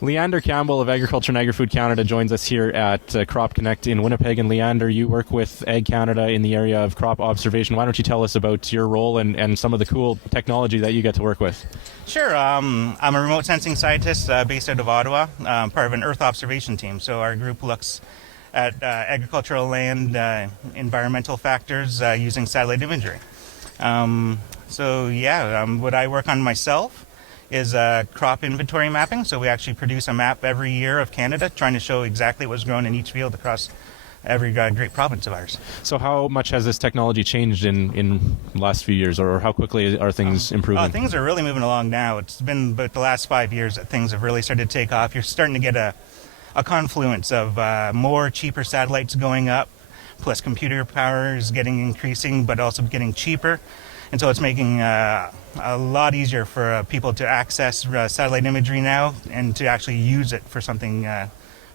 Leander Campbell of Agriculture and Agri-Food Canada joins us here at Crop Connect in Winnipeg. And Leander, you work with Ag Canada in the area of crop observation. Why don't you tell us about your role and some of the cool technology that you get to work with? Sure. I'm a remote sensing scientist based out of Ottawa, part of an Earth observation team. So our group looks at agricultural land, environmental factors using satellite imagery. What I work on myself is crop inventory mapping. So we actually produce a map every year of Canada, trying to show exactly what's grown in each field across every great province of ours. So how much has this technology changed in the last few years, or how quickly are things improving? Things are really moving along now. It's been about the last 5 years that things have really started to take off. You're starting to get a confluence of more cheaper satellites going up, plus computer power is increasing, but also getting cheaper. And so it's making a lot easier for people to access satellite imagery now and to actually use it for something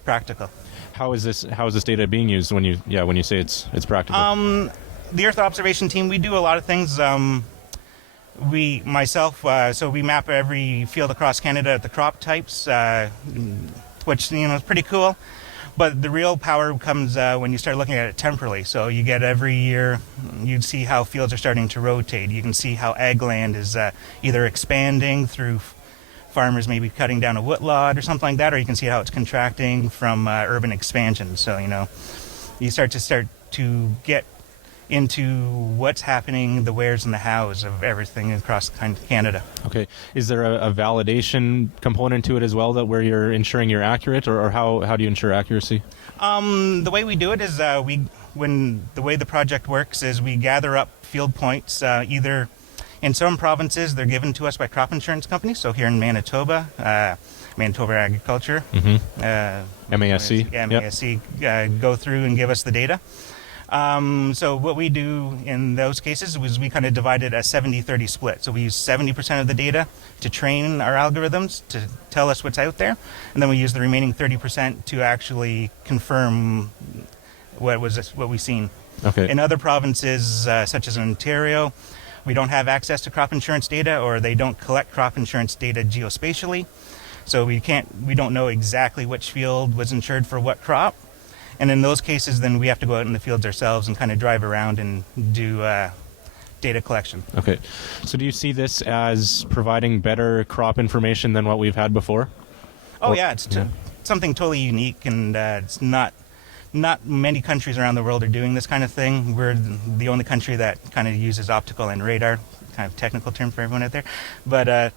practical. How is this data being used when you say it's practical? The Earth observation team, we do a lot of things. So we map every field across Canada at the crop types, which is pretty cool. But the real power comes when you start looking at it temporally. So you get every year, you see how fields are starting to rotate. You can see how ag land is either expanding through farmers maybe cutting down a woodlot or something like that, or you can see how it's contracting from urban expansion. So, you start to get into what's happening, the wheres and the hows of everything across Canada. Okay. Is there a validation component to it as well, that where you're ensuring you're accurate, or how do you ensure accuracy? The way we do it is the way the project works is we gather up field points. Either in some provinces they're given to us by crop insurance companies. So here in Manitoba, Manitoba Agriculture, MASC, MASC go through and give us the data. So what we do in those cases was we kind of divided a 70-30 split. So we use 70% of the data to train our algorithms to tell us what's out there, and then we use the remaining 30% to actually confirm what we've seen. Okay. In other provinces, such as Ontario, we don't have access to crop insurance data, or they don't collect crop insurance data geospatially. So we don't know exactly which field was insured for what crop. And in those cases, then we have to go out in the fields ourselves and kind of drive around and do data collection. Okay. So do you see this as providing better crop information than what we've had before? It's something totally unique, and it's not many countries around the world are doing this kind of thing. We're the only country that kind of uses optical and radar, kind of technical term for everyone out there. But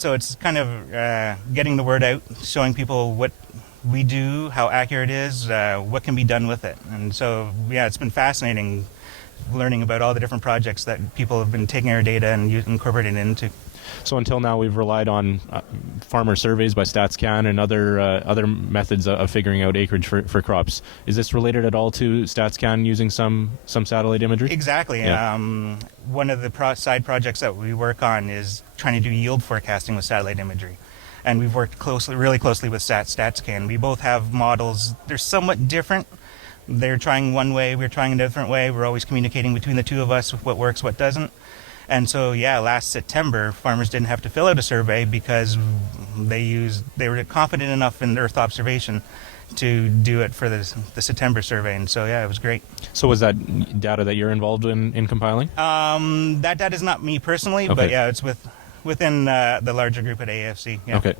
so it's kind of getting the word out, showing people what we do, how accurate it is, what can be done with it. And so, it's been fascinating learning about all the different projects that people have been taking our data and incorporating it into. So until now, we've relied on farmer surveys by StatsCan and other methods of figuring out acreage for crops. Is this related at all to StatsCan using some satellite imagery? Exactly. Yeah. One of the side projects that we work on is trying to do yield forecasting with satellite imagery. And we've worked really closely with StatsCan. We both have models. They're somewhat different. They're trying one way, we're trying a different way. We're always communicating between the two of us what works, what doesn't. And so, last September, farmers didn't have to fill out a survey because they were confident enough in Earth observation to do it for the September survey. And so, it was great. So was that data that you're involved in compiling? That data is not me personally, okay. But it's within the larger group at AFC. Yeah. Okay.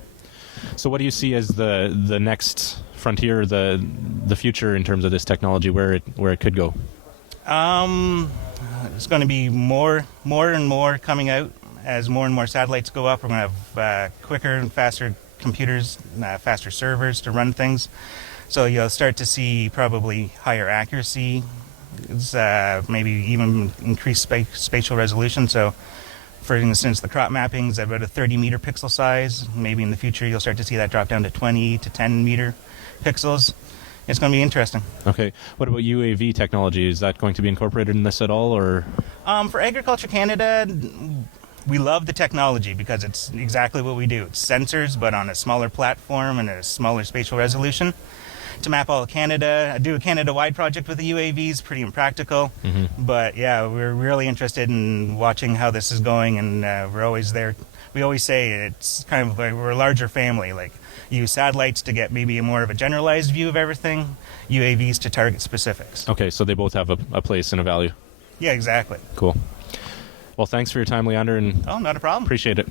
So what do you see as the next frontier, the future in terms of this technology, where it could go? It's going to be more and more coming out as more and more satellites go up. We're going to have quicker and faster computers, faster servers to run things. So you'll start to see probably higher accuracy, maybe even increased spatial resolution. So, for instance, the crop mapping is about a 30-meter pixel size. Maybe in the future you'll start to see that drop down to 20 to 10-meter pixels. It's going to be interesting. Okay. What about UAV technology? Is that going to be incorporated in this at all, or? For Agriculture Canada, we love the technology because it's exactly what we do. It's sensors, but on a smaller platform and a smaller spatial resolution. To map all of Canada, do a Canada-wide project with the UAVs, pretty impractical. Mm-hmm. But we're really interested in watching how this is going, and we're always there. we always say it's kind of like we're a larger family. Like, you use satellites to get maybe a more of a generalized view of everything, UAVs to target specifics. Okay, so they both have a place and a value. Yeah, exactly. Cool. Well, thanks for your time, Leander, and Oh, not a problem. appreciate it.